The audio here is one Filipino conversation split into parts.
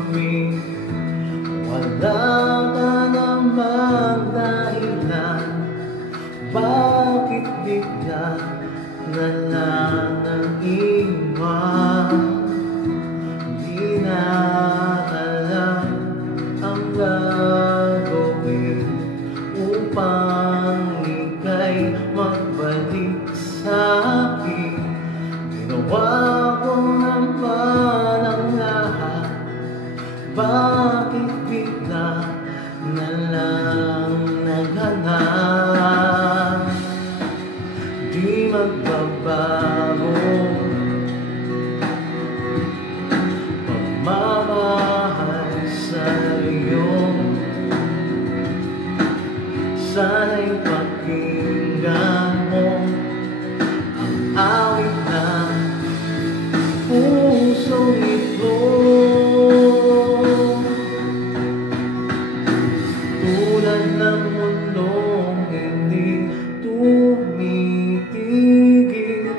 amin. Wala ka namang dahilan, bakit bigla na lang ang iwan? Di na alam ang gagawin upang ika'y magbalik sa akin. Ginawa ko naman ang lahat, bakit bigla na lang naghanap? Di magbabago pagmamahal sa'yo. Sana'y pakinggan mo ang awit ng pusong ito. Tulad ng mundong hindi tumitigil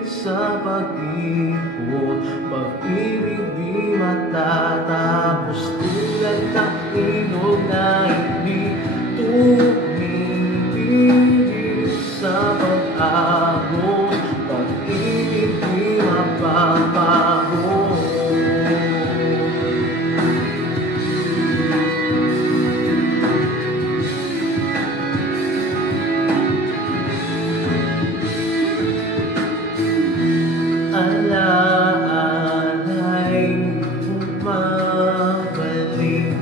sa pag-ikot, pag-ibig di matatapos. Tulad ng ilog na hindi tumitigil sa pag-agos, pag-ibig di mapapago. Alaala'y bumabalik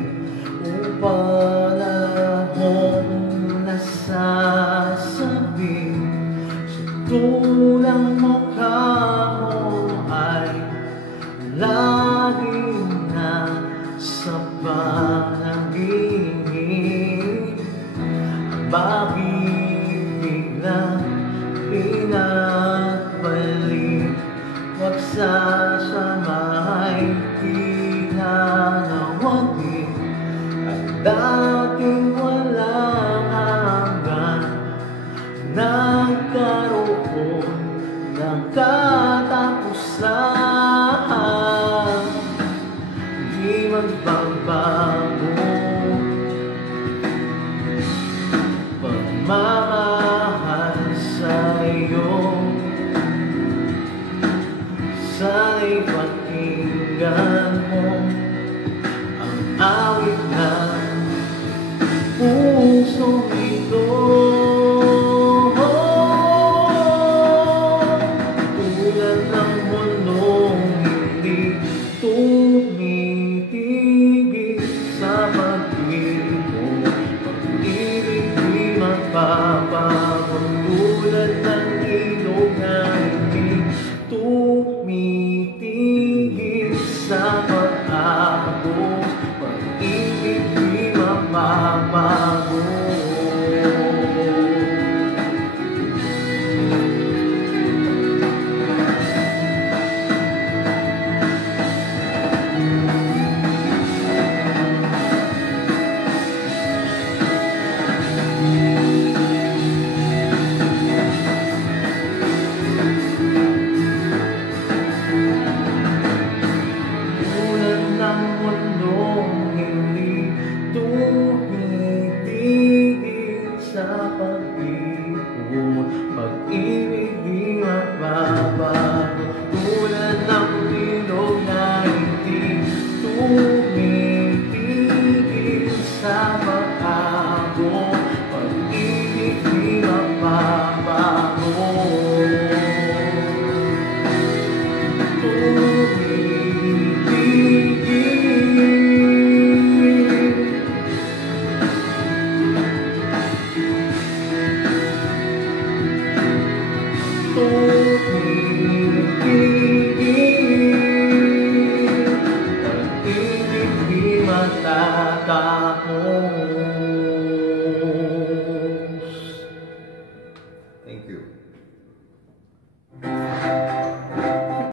upang panahong nasasabi. Sa tulang mukha mo ay lagi nasa panaginip. Bakit bigla pinagpalit? Magsasamahay tila nawagin, at dating walang hanggan nagkaroon ng katapusan. Di magbabago pagmamahal sa'yo. Sana'y pakinggan mo ang awit ng pusong ito. Tulad ng mundong hindi tumitigil sa pag-ibig, pag-ibig di magbabago. Tulad ng ilog na hindi tumitigil sa pag-agos, pag-ibig di mapapago. Sa pag-ikot, pag-ibig di magbabago. Tulad ng ilog na hindi tumitigil sa pag-agos, pag-ibig di magbabago. Pag-ibig di matatapos.